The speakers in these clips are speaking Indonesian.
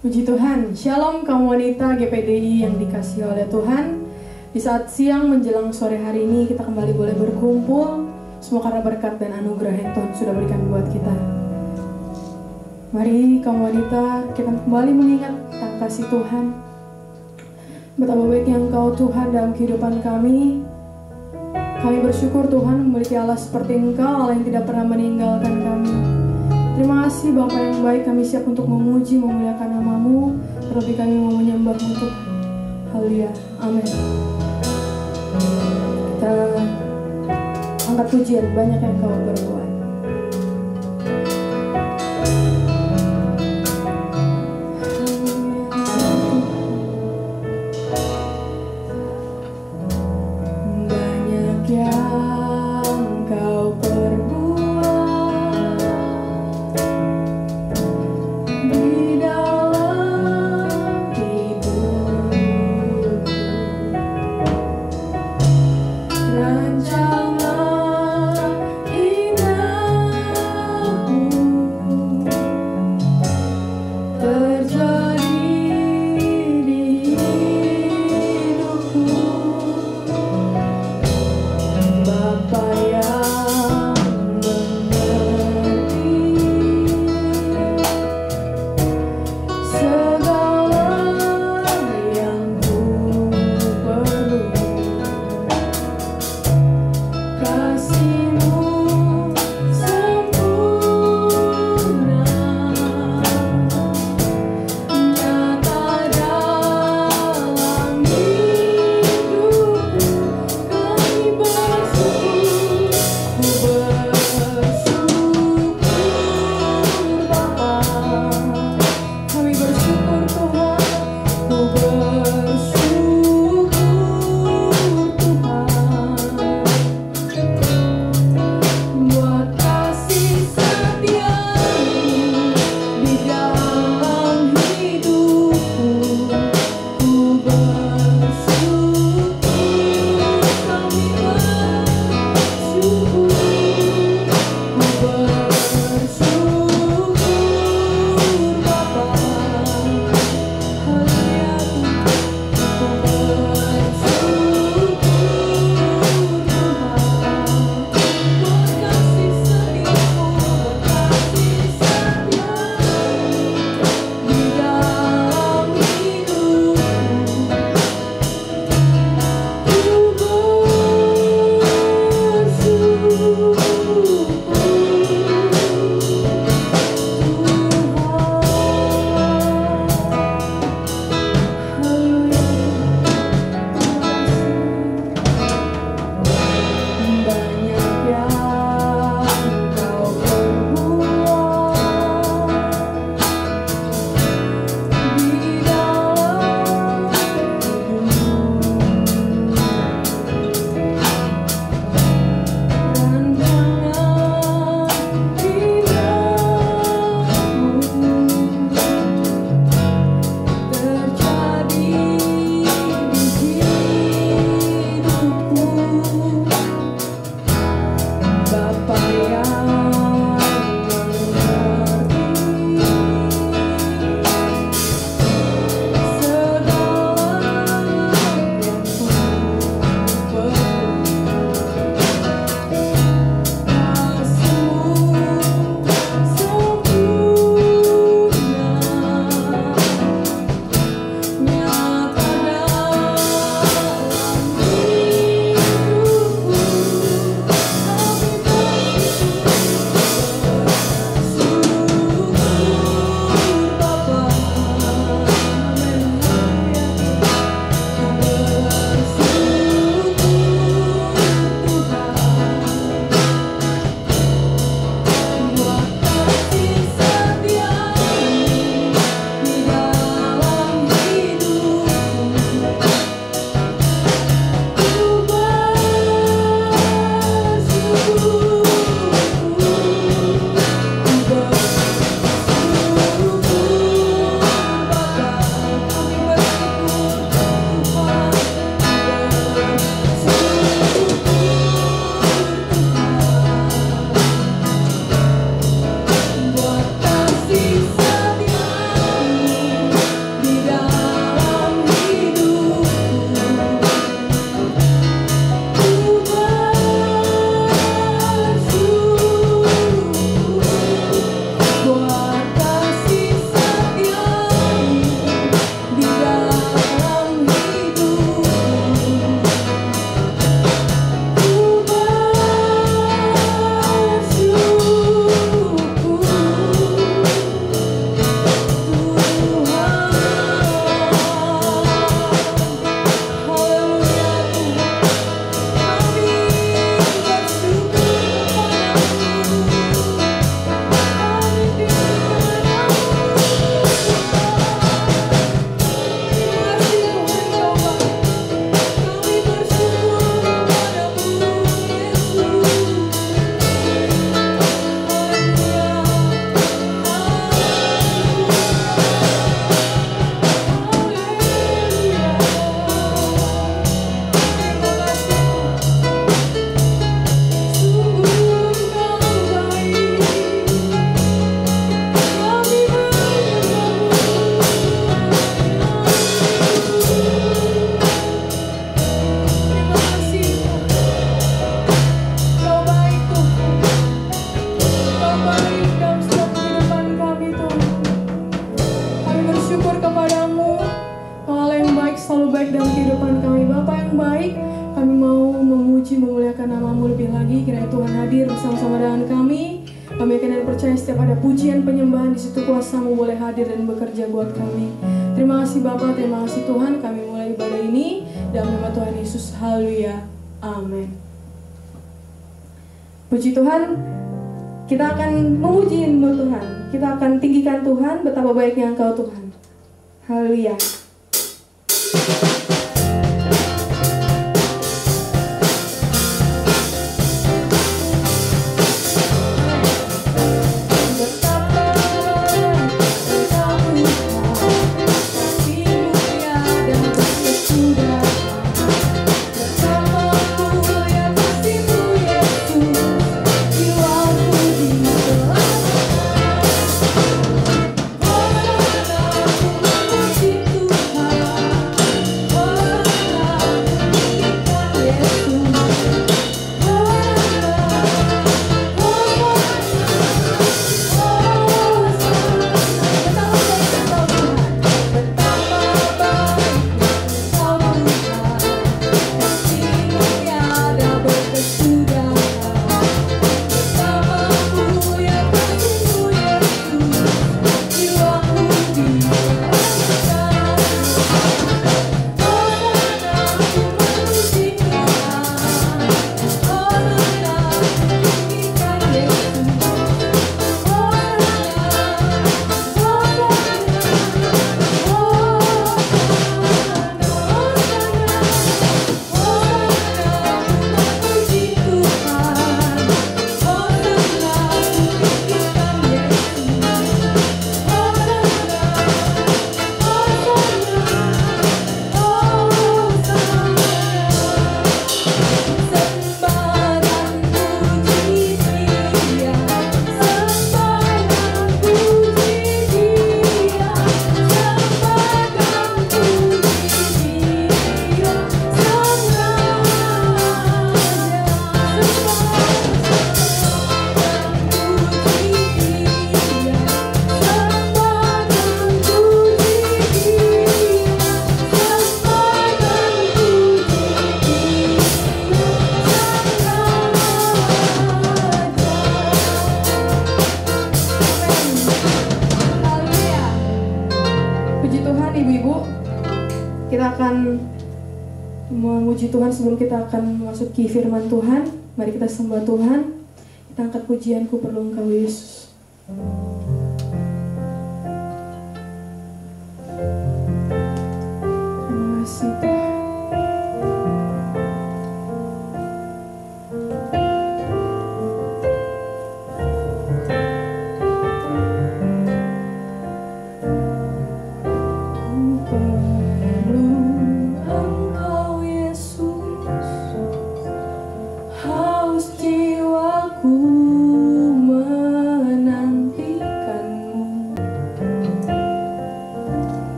Puji Tuhan, Shalom kaum wanita GPDI yang dikasihi oleh Tuhan. Di saat siang menjelang sore hari ini kita kembali boleh berkumpul, semua karena berkat dan anugerah yang Tuhan sudah berikan buat kita. Mari kaum wanita, kita kembali mengingat tentang kasih Tuhan. Betapa baiknya Engkau Tuhan dalam kehidupan kami. Kami bersyukur Tuhan memiliki Allah seperti Engkau, Allah yang tidak pernah meninggalkan kami. Terima kasih Bapa yang baik, kami siap untuk memuji, memuliakan nama-Mu. Terlebih kami mau menyembah-Mu Tuhan. Haleluya, amin. Kita angkat pujian, banyak yang Kau berbuat. Banyak yang Kau perbuat. Rancangan indah bersyukur kepadamu. Kau Allah yang baik, selalu baik dalam kehidupan kami. Bapa yang baik, kami mau memuji, memuliakan nama-Mu lebih lagi. Kiranya Tuhan hadir bersama-sama dengan kami. Kami akan percaya setiap ada pujian penyembahan di situ kuasa-Mu boleh hadir dan bekerja buat kami. Terima kasih Bapa, terima kasih Tuhan. Kami mulai ibadah ini dalam nama Tuhan Yesus. Haleluya. Amin. Puji Tuhan, kita akan memuji-Mu Tuhan. Kita akan tinggikan Tuhan, betapa baiknya Engkau Tuhan. Haleluya. Memuji Tuhan sebelum kita akan memasuki firman Tuhan. Mari kita sembah Tuhan. Kita angkat pujianku perlu Engkau Yesus. Terima kasih Tuhan.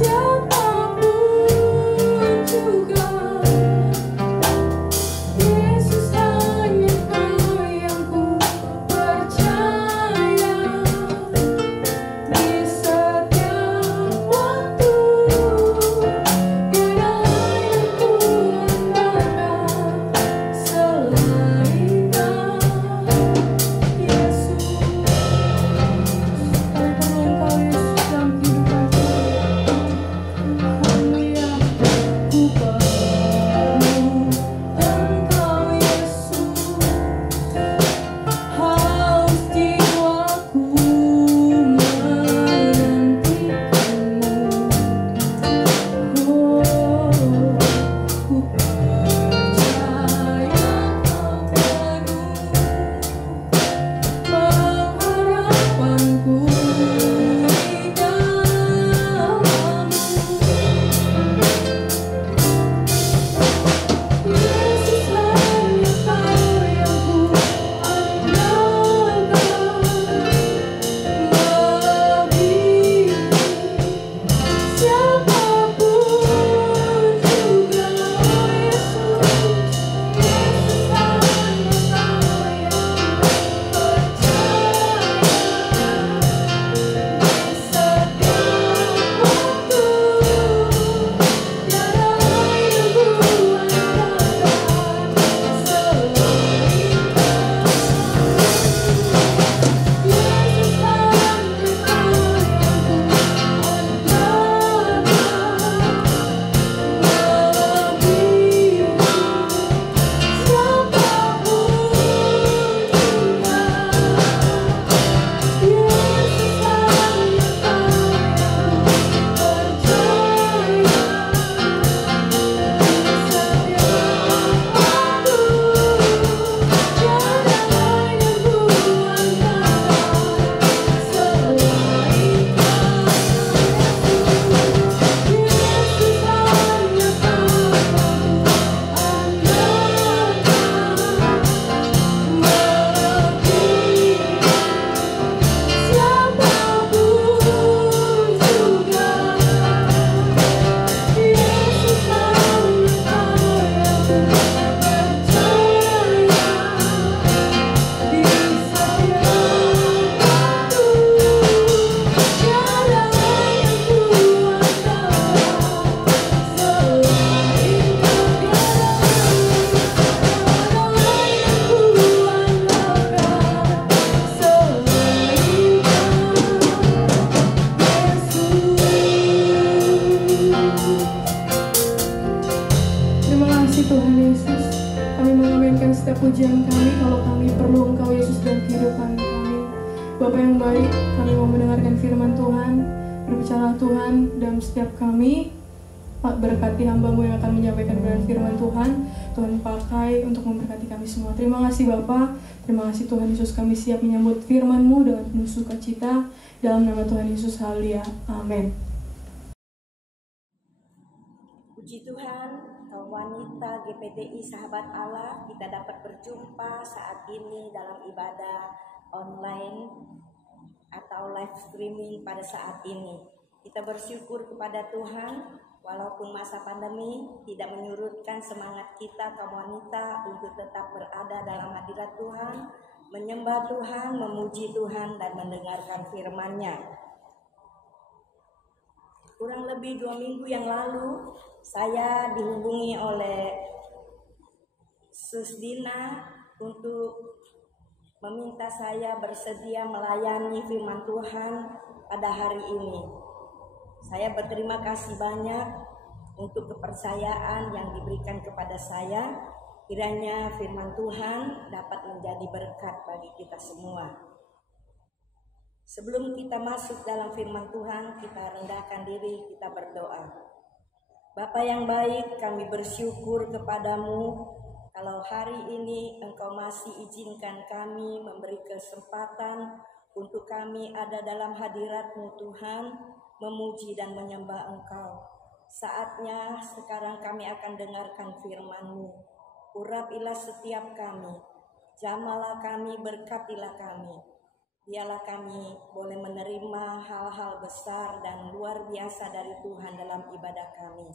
Siapapun juga Tuhan Yesus. Kami mengaminkan setiap pujian kami kalau kami perlu Engkau Yesus dalam kehidupan kami. Bapa yang baik, kami mau mendengarkan firman Tuhan. Berbicara Tuhan dalam setiap kami. Pak, berkati hamba-Mu yang akan menyampaikan kebenaran firman Tuhan. Tuhan pakai untuk memberkati kami semua. Terima kasih Bapa. Terima kasih Tuhan Yesus, kami siap menyambut firman-Mu dengan penuh sukacita. Dalam nama Tuhan Yesus, haleluya. Amin. Puji Tuhan, kaum wanita GPTI Sahabat Allah, kita dapat berjumpa saat ini dalam ibadah online atau live streaming pada saat ini. Kita bersyukur kepada Tuhan, walaupun masa pandemi tidak menyurutkan semangat kita kaum wanita untuk tetap berada dalam hadirat Tuhan, menyembah Tuhan, memuji Tuhan, dan mendengarkan firman-Nya. Kurang lebih 2 minggu yang lalu, saya dihubungi oleh Susdina untuk meminta saya bersedia melayani firman Tuhan pada hari ini. Saya berterima kasih banyak untuk kepercayaan yang diberikan kepada saya. Kiranya firman Tuhan dapat menjadi berkat bagi kita semua. Sebelum kita masuk dalam firman Tuhan, kita rendahkan diri, kita berdoa. Bapa yang baik, kami bersyukur kepadamu kalau hari ini Engkau masih izinkan kami memberi kesempatan untuk kami ada dalam hadirat-Mu Tuhan, memuji dan menyembah Engkau. Saatnya sekarang kami akan dengarkan firman-Mu. Urapilah setiap kami, jamalah kami, berkatilah kami. Biarlah kami boleh menerima hal-hal besar dan luar biasa dari Tuhan dalam ibadah kami.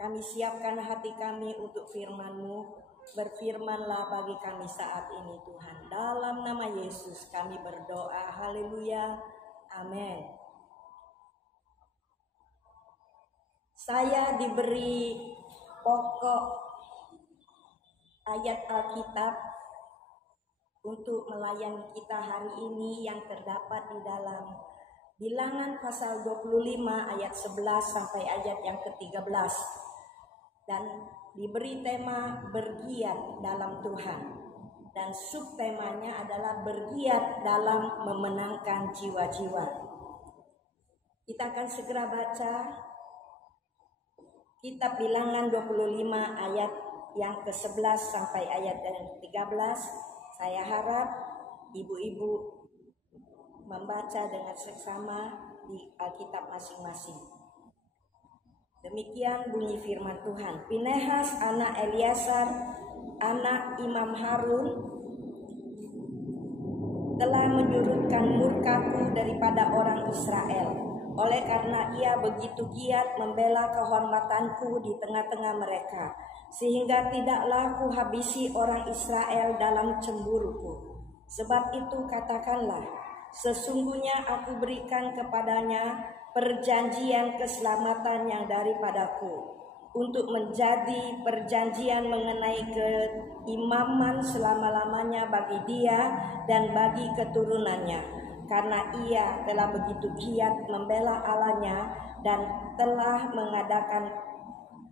Kami siapkan hati kami untuk firman-Mu. Berfirmanlah bagi kami saat ini Tuhan. Dalam nama Yesus kami berdoa. Haleluya. Amin. Saya diberi pokok ayat Alkitab untuk melayani kita hari ini yang terdapat di dalam Bilangan pasal 25 ayat 11 sampai ayat yang ke-13. Dan diberi tema bergiat dalam Tuhan. Dan subtemanya adalah bergiat dalam memenangkan jiwa-jiwa. Kita akan segera baca kitab Bilangan 25 ayat yang ke-11 sampai ayat yang ke-13. Saya harap ibu-ibu membaca dengan seksama di Alkitab masing-masing. Demikian bunyi firman Tuhan. Pinehas anak Eliasar, anak Imam Harun, telah menyurutkan murkaku daripada orang Israel. Oleh karena ia begitu giat membela kehormatanku di tengah-tengah mereka, sehingga tidaklah kuhabisi orang Israel dalam cemburuku. Sebab itu katakanlah, sesungguhnya aku berikan kepadanya perjanjian keselamatan yang daripadaku, untuk menjadi perjanjian mengenai keimaman selama-lamanya bagi dia dan bagi keturunannya. Karena ia telah begitu giat membela Allahnya dan telah mengadakan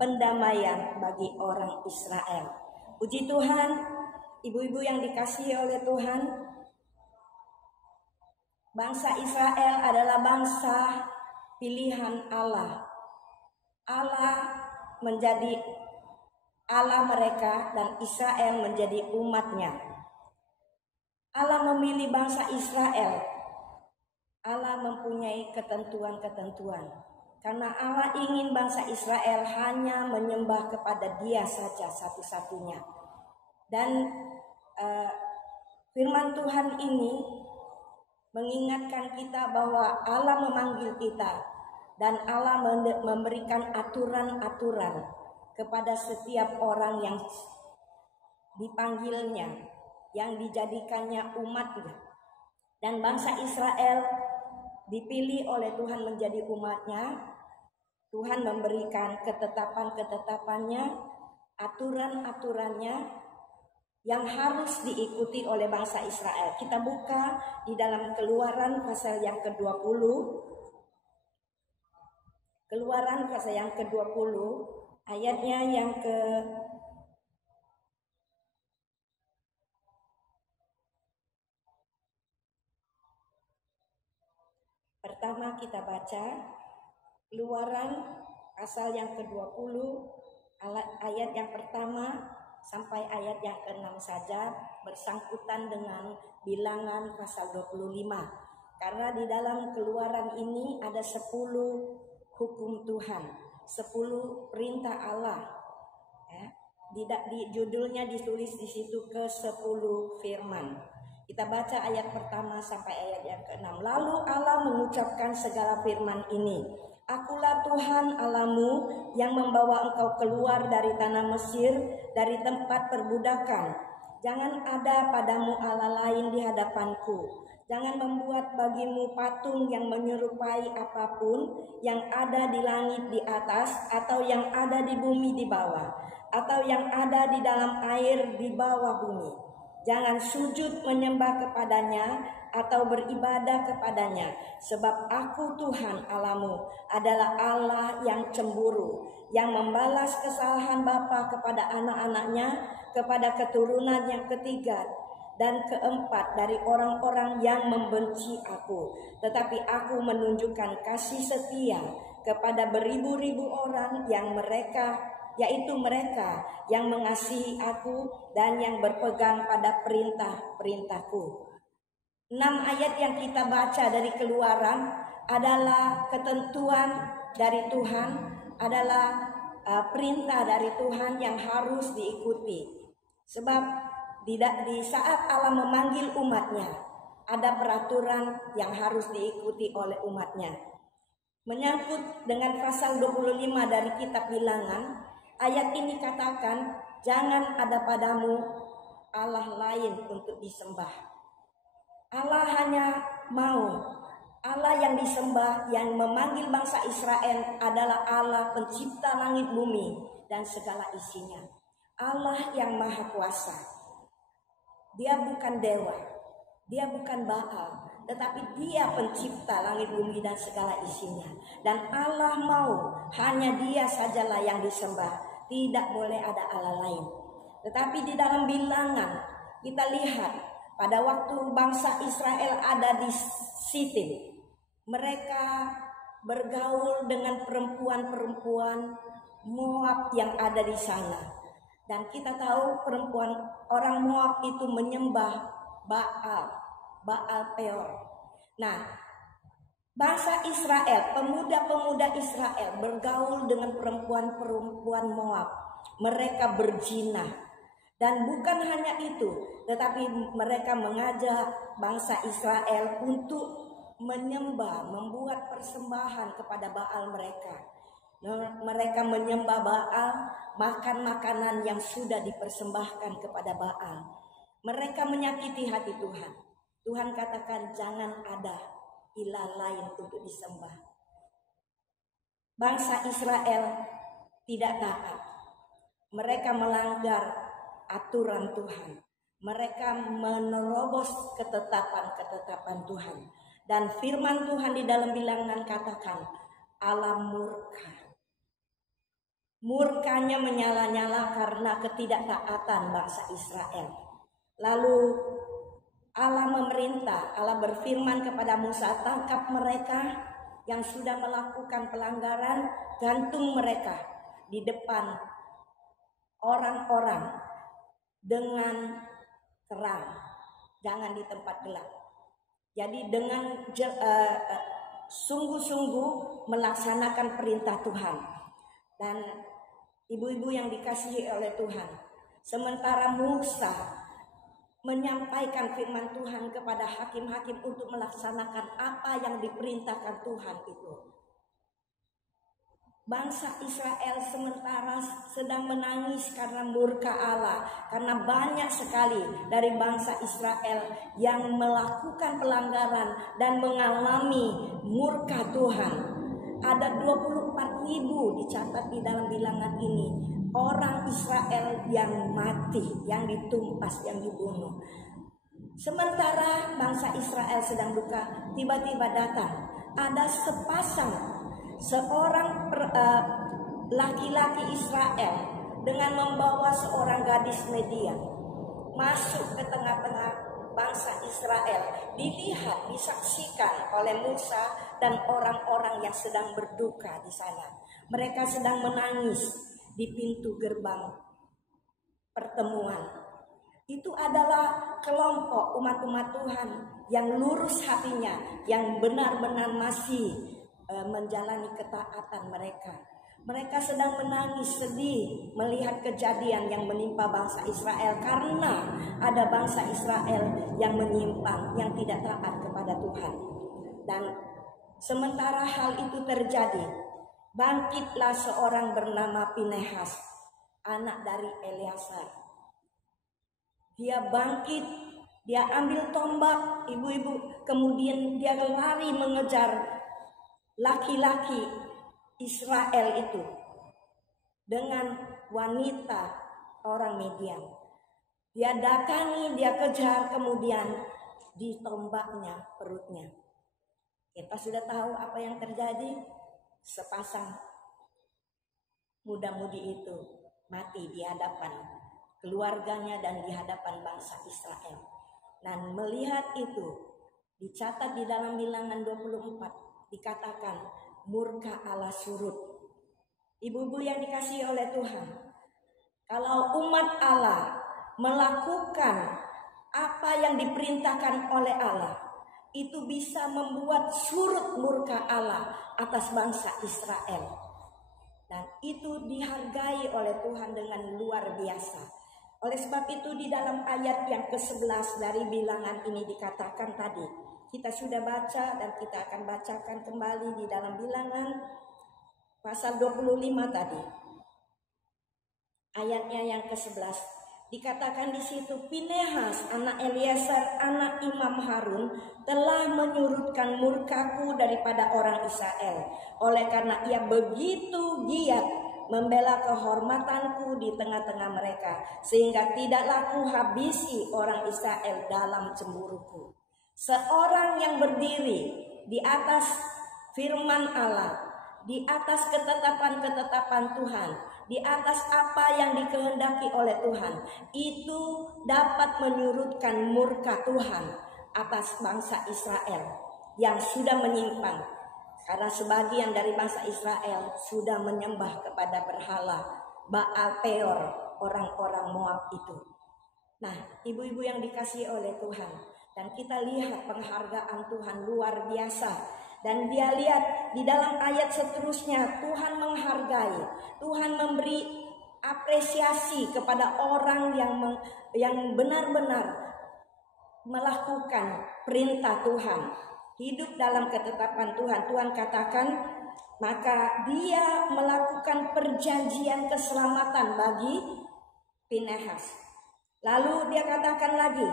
pendamaian bagi orang Israel. Puji Tuhan, ibu-ibu yang dikasihi oleh Tuhan, bangsa Israel adalah bangsa pilihan Allah. Allah menjadi Allah mereka dan Israel menjadi umatnya. Allah memilih bangsa Israel. Allah mempunyai ketentuan-ketentuan. Karena Allah ingin bangsa Israel hanya menyembah kepada Dia saja satu-satunya. Dan firman Tuhan ini mengingatkan kita bahwa Allah memanggil kita dan Allah memberikan aturan-aturan kepada setiap orang yang dipanggilnya, yang dijadikannya umatnya. Dan bangsa Israel dipilih oleh Tuhan menjadi umatnya. Tuhan memberikan ketetapan-ketetapannya, aturan-aturannya yang harus diikuti oleh bangsa Israel. Kita buka di dalam Keluaran pasal yang ke-20. Keluaran pasal yang ke-20 ayatnya yang Pertama kita baca Keluaran pasal yang ke-20 ayat yang pertama sampai ayat yang ke-6 saja, bersangkutan dengan Bilangan pasal 25. Karena di dalam Keluaran ini ada 10 hukum Tuhan, 10 perintah Allah. Ya, di judulnya ditulis di situ ke-10 firman. Kita baca ayat pertama sampai ayat yang ke-6. Lalu Allah mengucapkan segala firman ini. Akulah Tuhan Allahmu yang membawa engkau keluar dari tanah Mesir, dari tempat perbudakan. Jangan ada padamu Allah lain di hadapanku. Jangan membuat bagimu patung yang menyerupai apapun yang ada di langit di atas, atau yang ada di bumi di bawah, atau yang ada di dalam air di bawah bumi. Jangan sujud menyembah kepadanya atau beribadah kepadanya, sebab aku Tuhan Allahmu adalah Allah yang cemburu, yang membalas kesalahan bapa kepada anak-anaknya, kepada keturunan yang ketiga dan keempat dari orang-orang yang membenci aku. Tetapi aku menunjukkan kasih setia kepada beribu-ribu orang yaitu mereka yang mengasihi aku dan yang berpegang pada perintah-perintahku. 6 ayat yang kita baca dari Keluaran adalah ketentuan dari Tuhan, adalah perintah dari Tuhan yang harus diikuti. Sebab di saat Allah memanggil umatnya, ada peraturan yang harus diikuti oleh umatnya. Menyangkut dengan pasal 25 dari kitab Bilangan, ayat ini katakan, jangan ada padamu Allah lain untuk disembah. Allah hanya mau, Allah yang disembah, yang memanggil bangsa Israel adalah Allah pencipta langit bumi dan segala isinya. Allah yang maha kuasa. Dia bukan dewa, dia bukan Baal, tetapi dia pencipta langit bumi dan segala isinya. Dan Allah mau hanya dia sajalah yang disembah, tidak boleh ada Allah lain. Tetapi di dalam Bilangan kita lihat pada waktu bangsa Israel ada di Sitim, mereka bergaul dengan perempuan-perempuan Moab yang ada di sana. Dan kita tahu perempuan orang Moab itu menyembah Baal Peor. Nah, bangsa Israel, pemuda-pemuda Israel bergaul dengan perempuan-perempuan Moab. Mereka berzina. Dan bukan hanya itu, tetapi mereka mengajak bangsa Israel untuk menyembah, membuat persembahan kepada Baal mereka. Mereka menyembah Baal, makan makanan yang sudah dipersembahkan kepada Baal. Mereka menyakiti hati Tuhan. Tuhan katakan jangan ada ilah lain untuk disembah. Bangsa Israel tidak taat. Mereka melanggar aturan Tuhan. Mereka menerobos ketetapan-ketetapan Tuhan. Dan firman Tuhan di dalam Bilangan katakan Allah murka. Murkanya menyala-nyala karena ketidaktaatan bangsa Israel. Lalu Allah memerintah, Allah berfirman kepada Musa, tangkap mereka yang sudah melakukan pelanggaran, gantung mereka di depan orang-orang dengan terang, jangan di tempat gelap. Jadi dengan sungguh-sungguh melaksanakan perintah Tuhan. Dan ibu-ibu yang dikasihi oleh Tuhan, sementara Musa menyampaikan firman Tuhan kepada hakim-hakim untuk melaksanakan apa yang diperintahkan Tuhan itu, bangsa Israel sementara sedang menangis karena murka Allah. Karena banyak sekali dari bangsa Israel yang melakukan pelanggaran dan mengalami murka Tuhan. Ada 24.000 dicatat di dalam Bilangan ini. Orang Israel yang mati, yang ditumpas, yang dibunuh. Sementara bangsa Israel sedang duka, tiba-tiba datang ada seorang laki-laki Israel dengan membawa seorang gadis Median masuk ke tengah-tengah bangsa Israel, dilihat, disaksikan oleh Musa dan orang-orang yang sedang berduka di sana. Mereka sedang menangis di pintu gerbang pertemuan. Itu adalah kelompok umat-umat Tuhan yang lurus hatinya, yang benar-benar masih menjalani ketaatan mereka. Mereka sedang menangis sedih melihat kejadian yang menimpa bangsa Israel, karena ada bangsa Israel yang menyimpang, yang tidak taat kepada Tuhan. Dan sementara hal itu terjadi, bangkitlah seorang bernama Pinehas, anak dari Eleazar. Dia bangkit, dia ambil tombak, ibu-ibu, kemudian dia lari mengejar laki-laki Israel itu dengan wanita orang Midian. Dia datangi, dia kejar, kemudian ditombaknya perutnya. Kita sudah tahu apa yang terjadi. Sepasang muda-mudi itu mati di hadapan keluarganya dan di hadapan bangsa Israel. Dan melihat itu, dicatat di dalam Bilangan 24, dikatakan murka Allah surut. Ibu-ibu yang dikasihi oleh Tuhan, kalau umat Allah melakukan apa yang diperintahkan oleh Allah, itu bisa membuat surut murka Allah atas bangsa Israel. Dan itu dihargai oleh Tuhan dengan luar biasa. Oleh sebab itu di dalam ayat yang ke-11 dari Bilangan ini dikatakan tadi, kita sudah baca dan kita akan bacakan kembali di dalam Bilangan pasal 25 tadi. Ayatnya yang ke-11 dikatakan di situ, Pinehas anak Eleazar anak Imam Harun telah menyurutkan murkaku daripada orang Israel, oleh karena ia begitu giat membela kehormatanku di tengah-tengah mereka, sehingga tidaklah kuhabisi orang Israel dalam cemburuku. Seorang yang berdiri di atas firman Allah, di atas ketetapan-ketetapan Tuhan, di atas apa yang dikehendaki oleh Tuhan, itu dapat menyurutkan murka Tuhan atas bangsa Israel yang sudah menyimpang. Karena sebagian dari bangsa Israel sudah menyembah kepada berhala Baal Peor, orang-orang Moab itu. Nah, ibu-ibu yang dikasihi oleh Tuhan, dan kita lihat penghargaan Tuhan luar biasa. Dan dia lihat di dalam ayat seterusnya, Tuhan menghargai, Tuhan memberi apresiasi kepada orang yang benar-benar melakukan perintah Tuhan, hidup dalam ketetapan Tuhan. Tuhan katakan, maka dia melakukan perjanjian keselamatan bagi Pinehas. Lalu dia katakan lagi,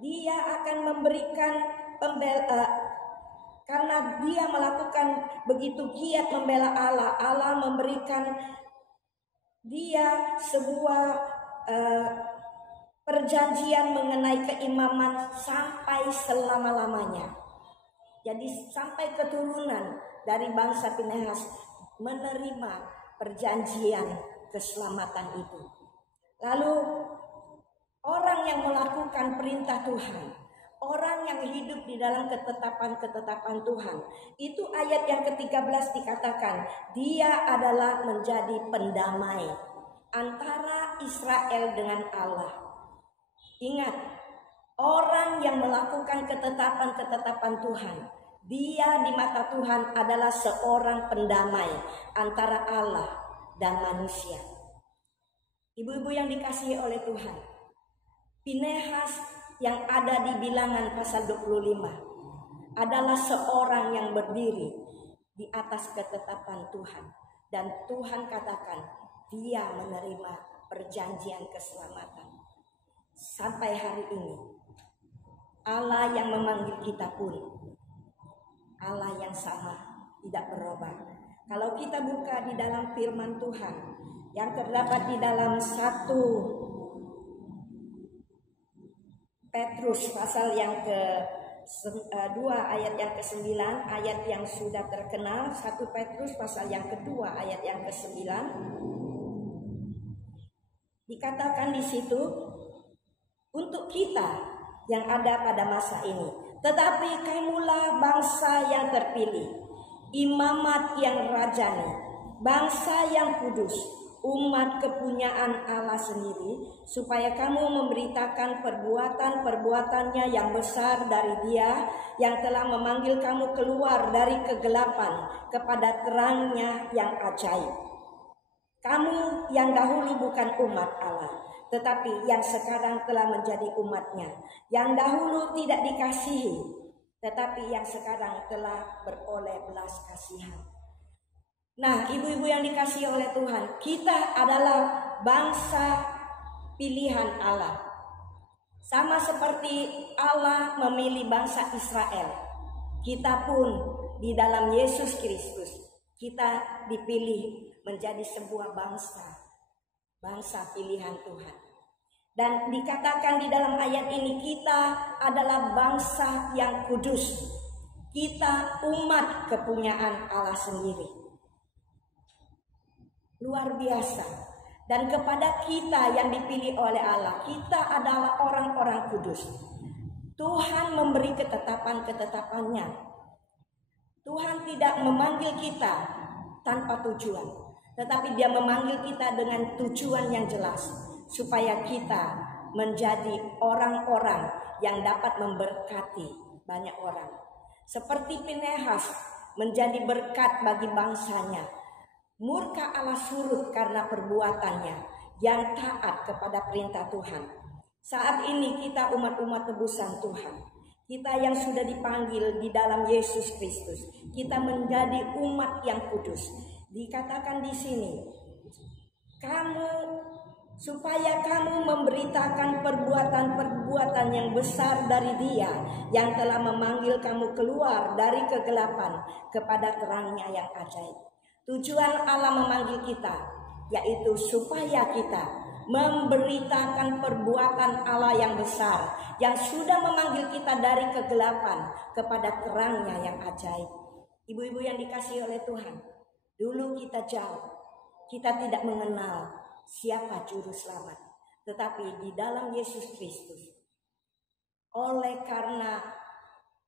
dia akan memberikan karena dia melakukan begitu giat membela Allah, Allah memberikan dia sebuah perjanjian mengenai keimaman sampai selama-lamanya. Jadi sampai keturunan dari bangsa Pinehas menerima perjanjian keselamatan itu. Lalu orang yang melakukan perintah Tuhan, orang yang hidup di dalam ketetapan-ketetapan Tuhan, itu ayat yang ke-13 dikatakan, dia adalah menjadi pendamai antara Israel dengan Allah. Ingat, orang yang melakukan ketetapan-ketetapan Tuhan, dia di mata Tuhan adalah seorang pendamai antara Allah dan manusia. Ibu-ibu yang dikasihi oleh Tuhan, Pinehas yang ada di Bilangan pasal 25 adalah seorang yang berdiri di atas ketetapan Tuhan. Dan Tuhan katakan dia menerima perjanjian keselamatan. Sampai hari ini Allah yang memanggil kita pun Allah yang sama, tidak berubah. Kalau kita buka di dalam firman Tuhan yang terdapat di dalam 1 Petrus pasal yang ke-2 ayat yang ke-9, ayat yang sudah terkenal. 1 Petrus pasal yang kedua ayat yang ke-9, dikatakan di situ, untuk kita yang ada pada masa ini, tetapi kamulah bangsa yang terpilih, imamat yang rajani, bangsa yang kudus, umat kepunyaan Allah sendiri, supaya kamu memberitakan perbuatan-perbuatannya yang besar dari Dia yang telah memanggil kamu keluar dari kegelapan kepada terangnya yang ajaib. Kamu yang dahulu bukan umat Allah, tetapi yang sekarang telah menjadi umatnya, yang dahulu tidak dikasihi, tetapi yang sekarang telah beroleh belas kasihan. Nah, ibu-ibu yang dikasihi oleh Tuhan, kita adalah bangsa pilihan Allah. Sama seperti Allah memilih bangsa Israel, kita pun di dalam Yesus Kristus, kita dipilih menjadi sebuah bangsa pilihan Tuhan. Dan dikatakan di dalam ayat ini, kita adalah bangsa yang kudus. Kita umat kepunyaan Allah sendiri. Luar biasa. Dan kepada kita yang dipilih oleh Allah, kita adalah orang-orang kudus. Tuhan memberi ketetapan-ketetapannya. Tuhan tidak memanggil kita tanpa tujuan, tetapi Dia memanggil kita dengan tujuan yang jelas, supaya kita menjadi orang-orang yang dapat memberkati banyak orang. Seperti Pinehas menjadi berkat bagi bangsanya. Murka Allah surut karena perbuatannya yang taat kepada perintah Tuhan. Saat ini kita umat-umat tebusan Tuhan, kita yang sudah dipanggil di dalam Yesus Kristus, kita menjadi umat yang kudus. Dikatakan di sini, supaya kamu memberitakan perbuatan-perbuatan yang besar dari Dia yang telah memanggil kamu keluar dari kegelapan kepada terangnya yang ajaib. Tujuan Allah memanggil kita, yaitu supaya kita memberitakan perbuatan Allah yang besar, yang sudah memanggil kita dari kegelapan kepada terangnya yang ajaib. Ibu-ibu yang dikasihi oleh Tuhan, dulu kita jauh, kita tidak mengenal siapa juru selamat. Tetapi di dalam Yesus Kristus, oleh karena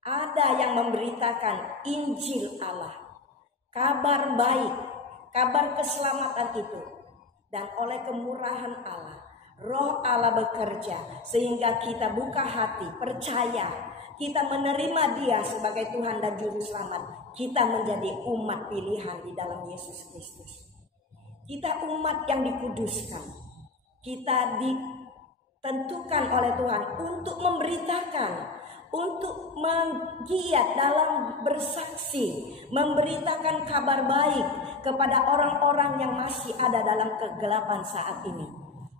ada yang memberitakan Injil Allah, kabar baik, kabar keselamatan itu, dan oleh kemurahan Allah, Roh Allah bekerja sehingga kita buka hati, percaya, kita menerima Dia sebagai Tuhan dan Juru Selamat. Kita menjadi umat pilihan di dalam Yesus Kristus. Kita umat yang dikuduskan. Kita ditentukan oleh Tuhan untuk memberitakan, untuk menggiat dalam bersaksi, memberitakan kabar baik kepada orang-orang yang masih ada dalam kegelapan saat ini.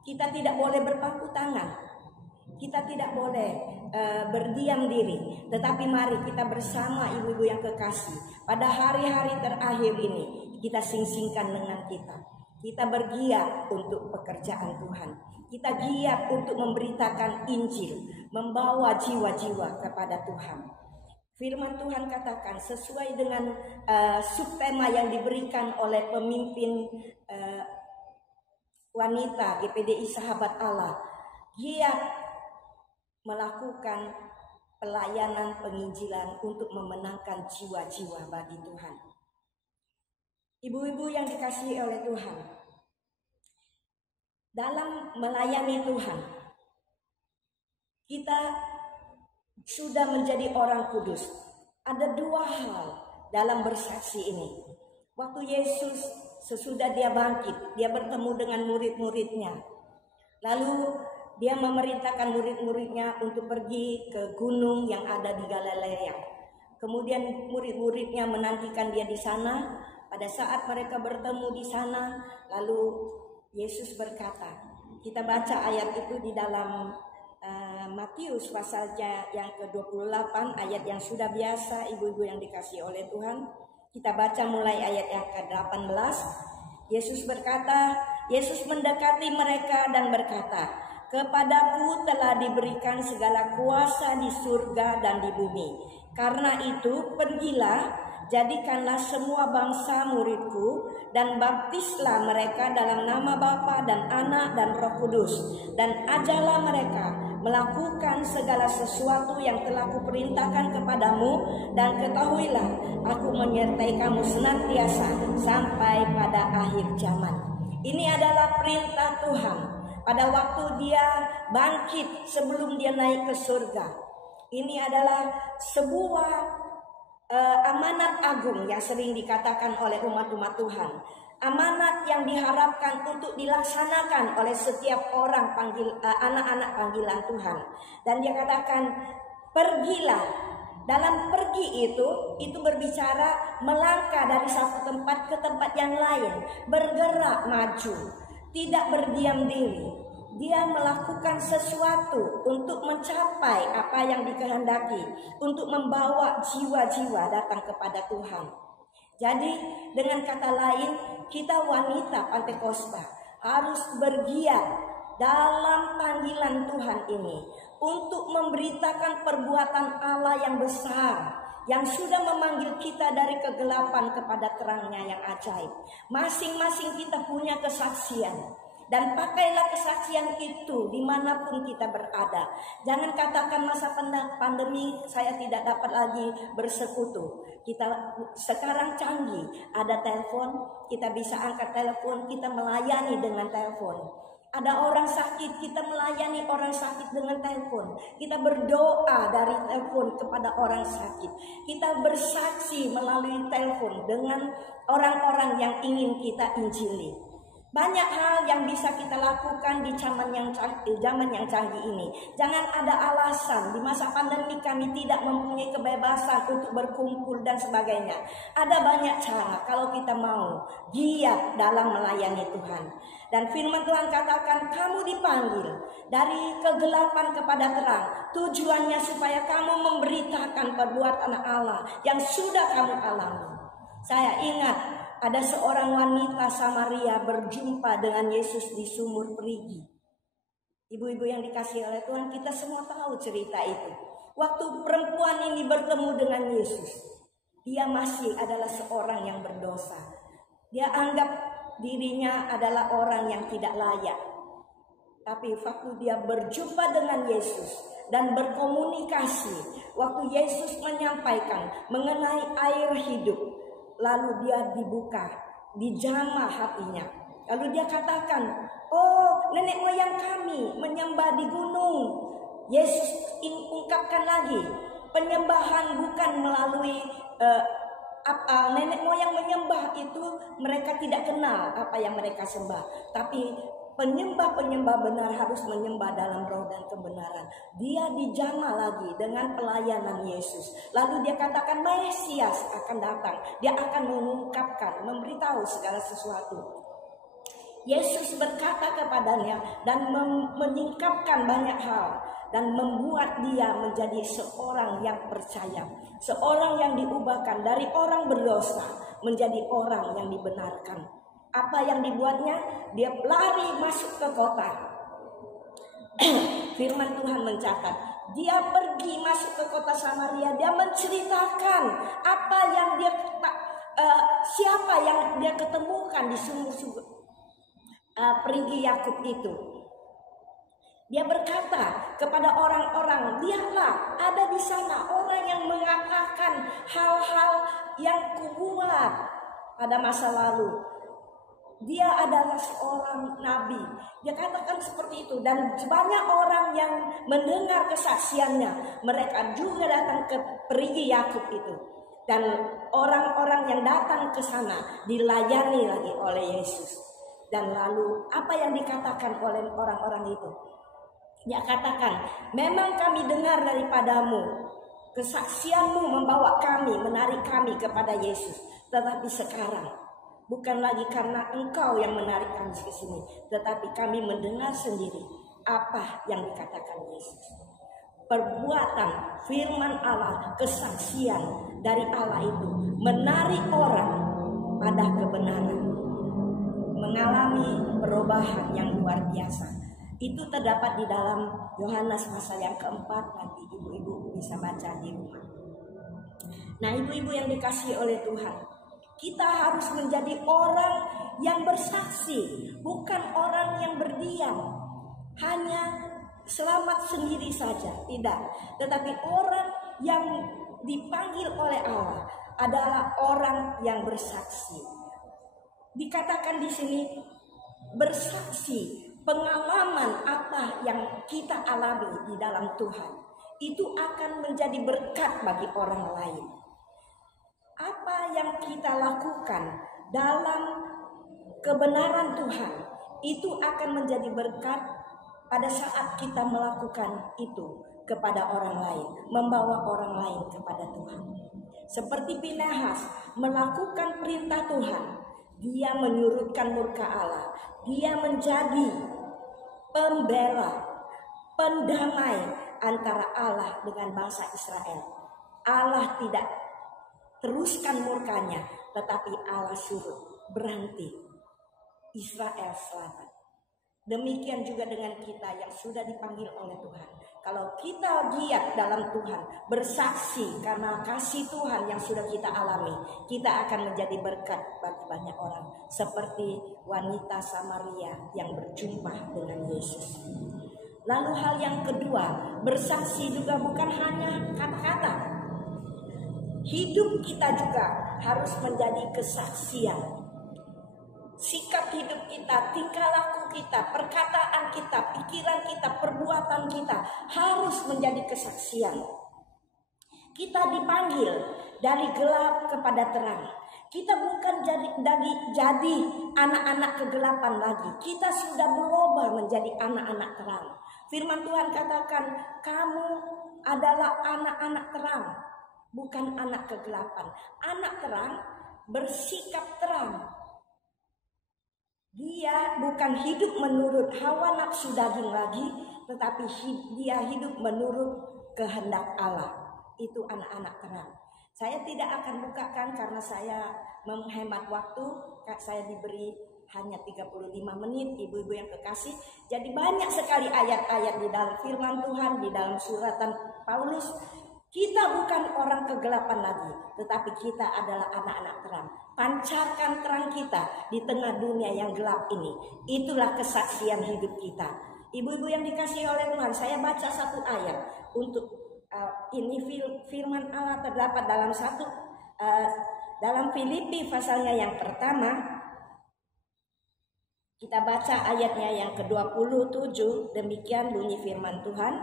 Kita tidak boleh berpangku tangan, kita tidak boleh berdiam diri, tetapi mari kita bersama ibu-ibu yang kekasih, pada hari-hari terakhir ini kita sing-singkan dengan kita bergiat untuk pekerjaan Tuhan. Kita giat untuk memberitakan Injil, membawa jiwa-jiwa kepada Tuhan. Firman Tuhan katakan sesuai dengan subtema yang diberikan oleh pemimpin wanita GPDI Sahabat Allah, giat melakukan pelayanan penginjilan untuk memenangkan jiwa-jiwa bagi Tuhan. Ibu-ibu yang dikasihi oleh Tuhan, dalam melayani Tuhan, kita sudah menjadi orang kudus. Ada dua hal dalam bersaksi ini. Waktu Yesus sesudah Dia bangkit, Dia bertemu dengan murid-muridnya. Lalu Dia memerintahkan murid-muridnya untuk pergi ke gunung yang ada di Galilea. Kemudian murid-muridnya menantikan Dia di sana. Pada saat mereka bertemu di sana, lalu Yesus berkata, kita baca ayat itu di dalam Matius pasalnya yang ke-28, ayat yang sudah biasa ibu-ibu yang dikasihi oleh Tuhan. Kita baca mulai ayat yang ke-18. Yesus berkata, Yesus mendekati mereka dan berkata, kepadaku telah diberikan segala kuasa di surga dan di bumi. Karena itu pergilah, jadikanlah semua bangsa muridku dan baptislah mereka dalam nama Bapa dan Anak dan Roh Kudus, dan ajarlah mereka melakukan segala sesuatu yang telah kuperintahkan kepadamu, dan ketahuilah aku menyertai kamu senantiasa sampai pada akhir zaman. Ini adalah perintah Tuhan pada waktu dia bangkit sebelum dia naik ke surga. Ini adalah sebuah amanat agung yang sering dikatakan oleh umat-umat Tuhan. Amanat yang diharapkan untuk dilaksanakan oleh setiap orang anak-anak panggilan Tuhan. Dan dia katakan, pergilah. Dalam pergi itu berbicara melangkah dari satu tempat ke tempat yang lain, bergerak maju, tidak berdiam diri. Dia melakukan sesuatu untuk mencapai apa yang dikehendaki, untuk membawa jiwa-jiwa datang kepada Tuhan. Jadi dengan kata lain, kita wanita Pantekosta harus bergiat dalam panggilan Tuhan ini untuk memberitakan perbuatan Allah yang besar, yang sudah memanggil kita dari kegelapan kepada terangnya yang ajaib. Masing-masing kita punya kesaksian, dan pakailah kesaksian itu dimanapun kita berada. Jangan katakan masa pandemi saya tidak dapat lagi bersekutu. Kita sekarang canggih, ada telepon, kita bisa angkat telepon, kita melayani dengan telepon. Ada orang sakit, kita melayani orang sakit dengan telepon. Kita berdoa dari telepon kepada orang sakit. Kita bersaksi melalui telepon dengan orang-orang yang ingin kita injili. Banyak hal yang bisa kita lakukan di zaman yang canggih ini. Jangan ada alasan di masa pandemi kami tidak mempunyai kebebasan untuk berkumpul dan sebagainya. Ada banyak cara kalau kita mau giat dalam melayani Tuhan. Dan firman Tuhan katakan, kamu dipanggil dari kegelapan kepada terang. Tujuannya supaya kamu memberitakan perbuatan Allah yang sudah kamu alami. Saya ingat ada seorang wanita Samaria berjumpa dengan Yesus di sumur Perigi. Ibu-ibu yang dikasihi oleh Tuhan, kita semua tahu cerita itu. Waktu perempuan ini bertemu dengan Yesus, dia masih adalah seorang yang berdosa. Dia anggap dirinya adalah orang yang tidak layak. Tapi waktu dia berjumpa dengan Yesus dan berkomunikasi, waktu Yesus menyampaikan mengenai air hidup, lalu dia dibuka, dijamah hatinya. Lalu dia katakan, oh nenek moyang kami menyembah di gunung. Yesus ungkapkan lagi, penyembahan bukan melalui nenek moyang menyembah itu mereka tidak kenal apa yang mereka sembah. Tapi penyembah-penyembah benar harus menyembah dalam roh dan kebenaran. Dia dijamah lagi dengan pelayanan Yesus. Lalu dia katakan Mesias akan datang. Dia akan mengungkapkan, memberitahu segala sesuatu. Yesus berkata kepadanya dan menyingkapkan banyak hal. Dan membuat dia menjadi seorang yang percaya. Seorang yang diubahkan dari orang berdosa menjadi orang yang dibenarkan. Apa yang dibuatnya? Dia lari masuk ke kota. Firman Tuhan mencatat, dia pergi masuk ke kota Samaria. Dia menceritakan apa yang dia siapa yang dia ketemukan di sumur Perigi Yakub itu. Dia berkata kepada orang-orang, lihatlah ada di sana orang yang mengatakan hal-hal yang kubuat pada masa lalu. Dia adalah seorang nabi. Dia katakan seperti itu. Dan banyak orang yang mendengar kesaksiannya. Mereka juga datang ke Perigi Yakub itu. Dan orang-orang yang datang ke sana dilayani lagi oleh Yesus. Dan lalu apa yang dikatakan oleh orang-orang itu? Dia katakan, memang kami dengar daripadamu, kesaksianmu membawa kami, menarik kami kepada Yesus. Tetapi sekarang bukan lagi karena engkau yang menarik kami ke sini, tetapi kami mendengar sendiri apa yang dikatakan Yesus. Perbuatan firman Allah, kesaksian dari Allah itu menarik orang pada kebenaran, mengalami perubahan yang luar biasa. Itu terdapat di dalam Yohanes pasal yang keempat. Nanti ibu-ibu bisa baca di rumah. Nah, ibu-ibu yang dikasihi oleh Tuhan, kita harus menjadi orang yang bersaksi, bukan orang yang berdiam. Hanya selamat sendiri saja, tidak. Tetapi orang yang dipanggil oleh Allah adalah orang yang bersaksi. Dikatakan di sini bersaksi, pengalaman apa yang kita alami di dalam Tuhan itu akan menjadi berkat bagi orang lain. Apa yang kita lakukan dalam kebenaran Tuhan itu akan menjadi berkat pada saat kita melakukan itu kepada orang lain, membawa orang lain kepada Tuhan. Seperti Pinehas melakukan perintah Tuhan, dia menyurutkan murka Allah, dia menjadi pembela, pendamai antara Allah dengan bangsa Israel. Allah tidak teruskan murkanya, tetapi Allah suruh berhenti, Israel selamat. Demikian juga dengan kita yang sudah dipanggil oleh Tuhan. Kalau kita giat dalam Tuhan, bersaksi karena kasih Tuhan yang sudah kita alami, kita akan menjadi berkat bagi banyak orang. Seperti wanita Samaria yang berjumpa dengan Yesus. Lalu hal yang kedua, bersaksi juga bukan hanya kata-kata. Hidup kita juga harus menjadi kesaksian. Sikap hidup kita, tingkah laku kita, perkataan kita, pikiran kita, perbuatan kita harus menjadi kesaksian. Kita dipanggil dari gelap kepada terang. Kita bukan jadi anak-anak kegelapan lagi. Kita sudah berubah menjadi anak-anak terang. Firman Tuhan katakan, kamu adalah anak-anak terang, bukan anak kegelapan. Anak terang bersikap terang. Dia bukan hidup menurut hawa nafsu daging lagi, tetapi dia hidup menurut kehendak Allah. Itu anak-anak terang. Saya tidak akan bukakan karena saya menghemat waktu. Saya diberi hanya 35 menit, ibu-ibu yang kekasih. Jadi banyak sekali ayat-ayat di dalam firman Tuhan, di dalam suratan Paulus. Kita bukan orang kegelapan lagi, tetapi kita adalah anak-anak terang. Pancarkan terang kita di tengah dunia yang gelap ini. Itulah kesaksian hidup kita. Ibu-ibu yang dikasihi oleh Tuhan, saya baca satu ayat untuk ini firman Allah terdapat dalam Filipi pasalnya yang pertama. Kita baca ayatnya yang ke-27, demikian bunyi firman Tuhan.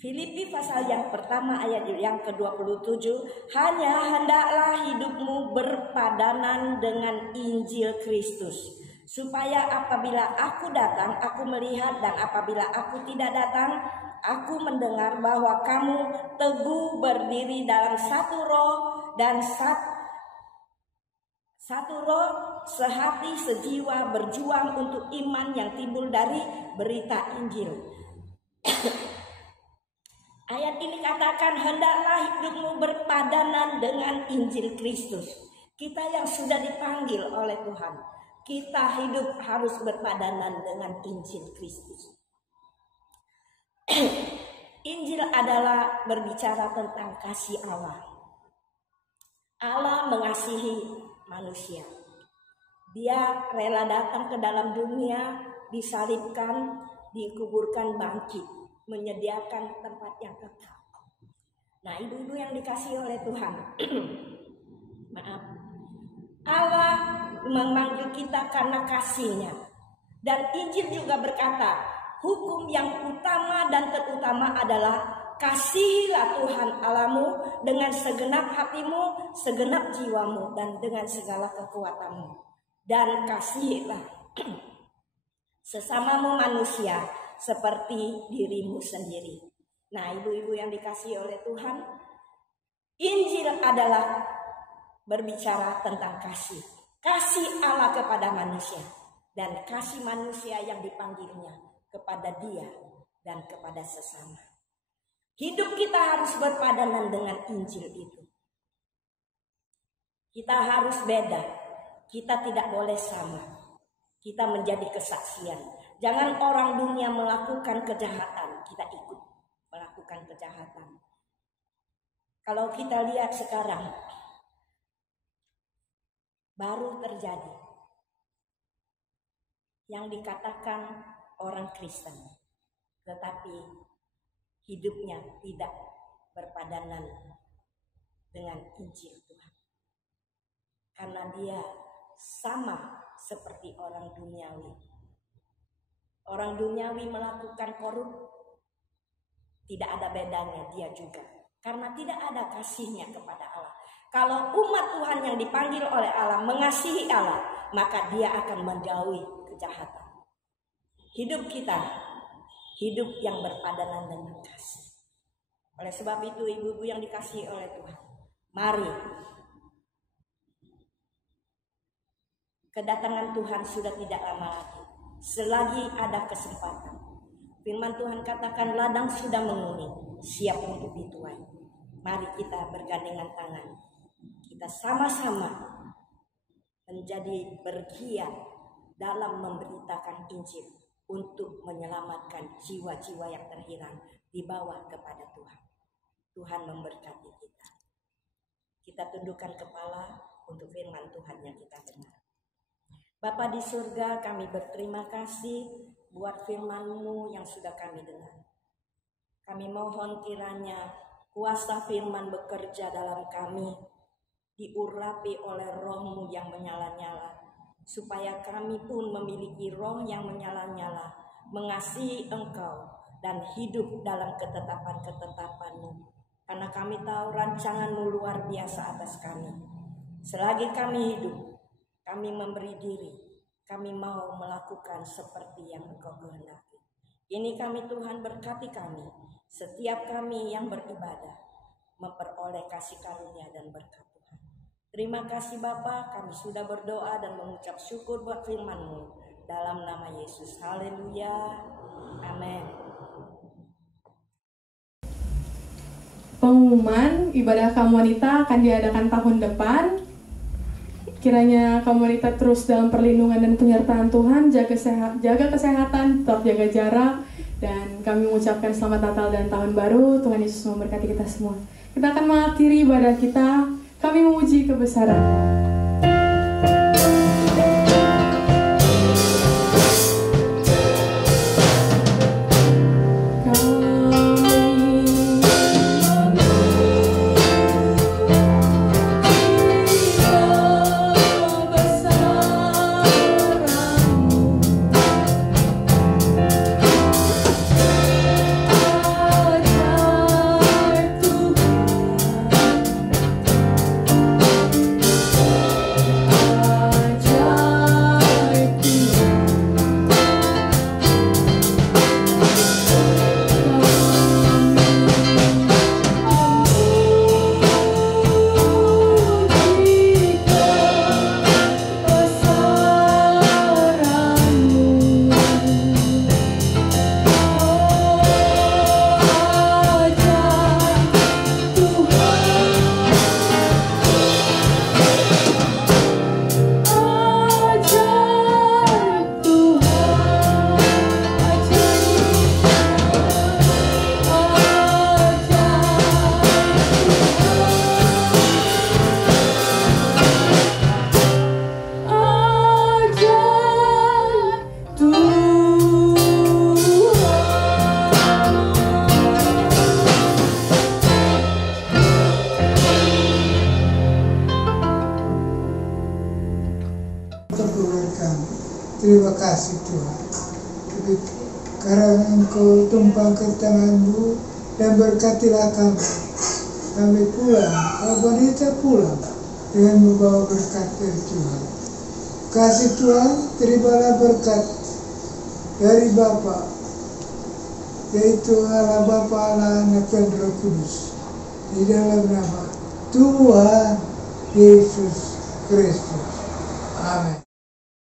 Filipi pasal yang pertama ayat yang ke-27, hanya hendaklah hidupmu berpadanan dengan Injil Kristus, supaya apabila aku datang, aku melihat, dan apabila aku tidak datang, aku mendengar bahwa kamu teguh berdiri dalam satu roh dan satu roh, sehati, sejiwa, berjuang untuk iman yang timbul dari berita Injil. Ayat ini katakan, hendaklah hidupmu berpadanan dengan Injil Kristus. Kita yang sudah dipanggil oleh Tuhan, kita hidup harus berpadanan dengan Injil Kristus. Injil adalah berbicara tentang kasih Allah. Allah mengasihi manusia. Dia rela datang ke dalam dunia, disalibkan, dikuburkan, bangkit, menyediakan tempat yang kekal. Nah, ibu-ibu yang dikasihi oleh Tuhan, maaf, Allah memanggil kita karena kasih-Nya. Dan Injil juga berkata, hukum yang utama dan terutama adalah kasihilah Tuhan Allahmu dengan segenap hatimu, segenap jiwamu, dan dengan segala kekuatanmu. Dan kasihilah sesamamu manusia seperti dirimu sendiri. Nah, ibu-ibu yang dikasihi oleh Tuhan, Injil adalah berbicara tentang kasih. Kasih Allah kepada manusia dan kasih manusia yang dipanggilnya kepada Dia dan kepada sesama. Hidup kita harus berpadanan dengan Injil itu. Kita harus beda. Kita tidak boleh sama. Kita menjadi kesaksian. Jangan orang dunia melakukan kejahatan, kita ikut melakukan kejahatan. Kalau kita lihat sekarang, baru terjadi yang dikatakan orang Kristen, tetapi hidupnya tidak berpadanan dengan Injil Tuhan. Karena dia sama seperti orang duniawi. Orang duniawi melakukan korup, tidak ada bedanya dia juga. Karena tidak ada kasihnya kepada Allah. Kalau umat Tuhan yang dipanggil oleh Allah mengasihi Allah, maka dia akan menjauhi kejahatan. Hidup kita, hidup yang berpadanan dengan kasih. Oleh sebab itu ibu-ibu yang dikasihi oleh Tuhan, mari. Kedatangan Tuhan sudah tidak lama lagi. Selagi ada kesempatan. Firman Tuhan katakan ladang sudah menguning, siap untuk dituai. Mari kita bergandengan tangan. Kita sama-sama menjadi bergiat dalam memberitakan Injil untuk menyelamatkan jiwa-jiwa yang terhilang, dibawa kepada Tuhan. Tuhan memberkati kita. Kita tundukkan kepala untuk firman Tuhan yang kita dengar. Bapa di surga, kami berterima kasih buat firman-Mu yang sudah kami dengar. Kami mohon kiranya kuasa firman bekerja dalam kami, diurapi oleh Roh-Mu yang menyala-nyala, supaya kami pun memiliki roh yang menyala-nyala, mengasihi Engkau dan hidup dalam ketetapan-ketetapan-Mu. Karena kami tahu rancangan-Mu luar biasa atas kami. Selagi kami hidup, kami memberi diri, kami mau melakukan seperti yang Engkau kehendaki. Ini kami Tuhan, berkati kami, setiap kami yang beribadah, memperoleh kasih karunia dan berkat Tuhan. Terima kasih Bapa, kami sudah berdoa dan mengucap syukur buat firman-Mu. Dalam nama Yesus, haleluya, amin. Pengumuman ibadah kaum wanita akan diadakan tahun depan. Kiranya kaum wanita terus dalam perlindungan dan penyertaan Tuhan, jaga kesehatan, tetap jaga jarak, dan kami mengucapkan selamat Natal dan Tahun Baru. Tuhan Yesus memberkati kita semua. Kita akan mengakhiri ibadah kita, kami memuji kebesaran. Terima kasih Tuhan, karena Engkau tumpangkan tangan-Mu dan berkatilah kami. Kami pulang, kaum wanita pulang dengan membawa berkat dari Tuhan. Kasih Tuhan, terimalah berkat dari Bapa, yaitu Allah Bapa, Allah Anak dan Roh Kudus, di dalam nama Tuhan Yesus Kristus. Amin.